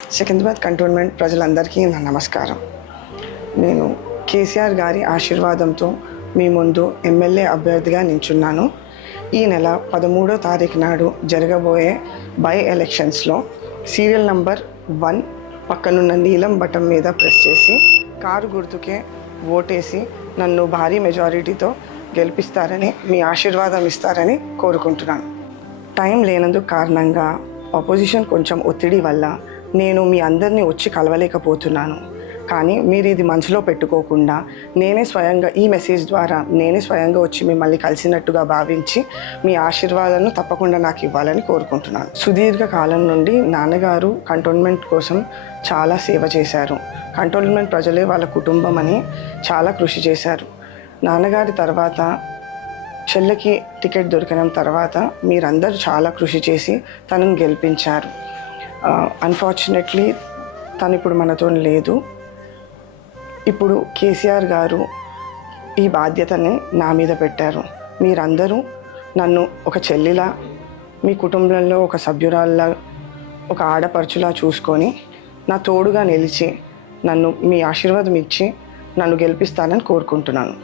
Secunderabad cantonment ప్రజలందరికీ నా నమస్కారం. నేను కేసీఆర్ గారి ఆశీర్వాదంతో మీ ముందు ఎమ్మెల్యే అభ్యర్థిగా నించున్నాను. ఈ నెల 13వ తారీఖు నాడు జరగబోయే బై ఎలక్షన్స్లో సీరియల్ నంబర్ 1 పక్కనున్న నీలం బటన్ మీద ప్రెస్ చేసి కారు గుర్తుకే ఓటేసి నన్ను భారీ మెజారిటీతో గెలిపిస్తారని, మీ ఆశీర్వాదం ఇస్తారని కోరుకుంటున్నాను. టైం లేనందుకు కారణంగా ఆపోజిషన్ కొంచెం ఒత్తిడి వల్ల నేను మీ అందరినీ వచ్చి కలవలేకపోతున్నాను. కానీ మీరు ఇది మనసులో పెట్టుకోకుండా నేనే స్వయంగా ఈ మెసేజ్ ద్వారా నేనే స్వయంగా వచ్చి మిమ్మల్ని కలిసినట్టుగా భావించి మీ ఆశీర్వాదాలను తప్పకుండా నాకు ఇవ్వాలని కోరుకుంటున్నాను. సుదీర్ఘ కాలం నుండి నాన్నగారు కంటోన్మెంట్ కోసం చాలా సేవ చేశారు. కంటోన్మెంట్ ప్రజలే వాళ్ళ కుటుంబం అని చాలా కృషి చేశారు. నాన్నగారి తర్వాత చెల్లెకి టికెట్ దొరికిన తర్వాత మీరందరూ చాలా కృషి చేసి తనను గెలిపించారు. అన్ఫార్చునేట్లీ తను ఇప్పుడు మనతో లేదు. ఇప్పుడు కేసీఆర్ గారు ఈ బాధ్యతని నా మీద పెట్టారు. మీరందరూ నన్ను ఒక చెల్లిలా, మీ కుటుంబంలో ఒక సభ్యురాల్లా, ఒక ఆడపడుచులా చూసుకొని నా తోడుగా నిలిచి నన్ను మీ ఆశీర్వాదం ఇచ్చి నన్ను గెలిపిస్తానని కోరుకుంటున్నాను.